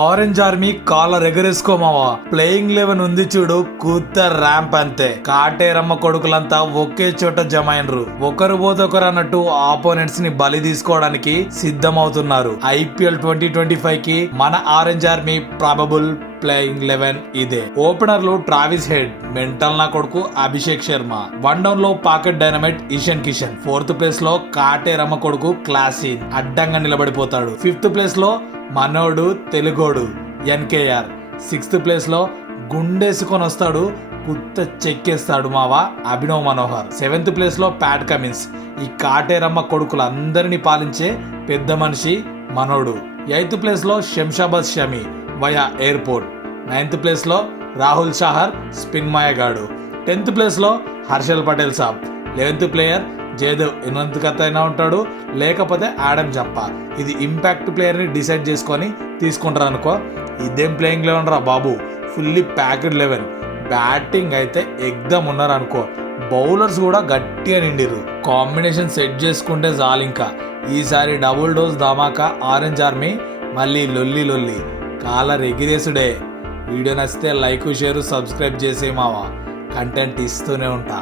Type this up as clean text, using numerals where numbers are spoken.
Orange army collar ఎగరేసుకోమావా. Playing 11 ఉంది చూడు, కూత ర్యాంప్ అంతే. కాటేరమ్మ కొడుకులంతా ఒకే చోట జమ అయినరు. ఒకరు పోతే ఒకరు అన్నట్టు ఆపోనెంట్స్ ని బలి తీసుకోవడానికి సిద్ధమవుతున్నారు. IPL 2025 కి మన ఆరెంజ్ ఆర్మీ ప్రాబబుల్ ప్లేయింగ్ 11 ఇదే. ఓపెనర్లు ట్రావిస్ హెడ్, మెంటల్ నా కొడుకు అభిషేక్ శర్మ. వన్ డౌన్ లో pocket dynamite Ishan Kishan. Fourth place లో కాటేరమ్మ కొడుకు క్లాసిన్ అడ్డంగా నిలబడిపోతాడు. ఫిఫ్త్ ప్లేస్ లో మనోడు తెలుగోడు NKR. సిక్స్త్ ప్లేస్ లో గుండేసుకొని వస్తాడు, కుత్త చెక్కేస్తాడు మావా అభినవ్ మనోహర్. సెవెంత్ ప్లేస్ లో ప్యాట్ కమిన్స్. ఈ కాటేరమ్మ కొడుకులందరినీ పాలించే పెద్ద మనిషి మనోడు. ఎయిత్ ప్లేస్ లో Shamshabad Shami via airport. Ninth place లో రాహుల్ షాహర్ స్పిన్ మాయగాడు. 10th ప్లేస్ లో హర్షల్ పటేల్ సాబ్. 11th ప్లేయర్ జయదేవ్ ఎన్నంతకత అయినా ఉంటాడు, లేకపోతే ఆడమ్ జంపా. ఇది ఇంపాక్ట్ ప్లేయర్ ని డిసైడ్ చేసుకొని తీసుకుంటారు అనుకో. ఇదేం ప్లేయింగ్ 11 రా బాబు, ఫుల్లీ ప్యాక్డ్ 11. బ్యాటింగ్ అయితే ఎగ్దమ్ ఉన్నారు అనుకో. బౌలర్స్ కూడా గట్టిగా నిండిరు. కాంబినేషన్ సెట్ చేసుకుంటే చాలు. ఇంకా ఈసారి డబుల్ డోస్ ధమాకా ఆరెంజ్ ఆర్మీ. మళ్ళీ లొల్లి కాలర్ ఎగిరేసుడే. వీడియో నచ్చితే లైక్, షేర్, సబ్స్క్రైబ్ చేసే మావా. కంటెంట్ ఇస్తూనే ఉంటా.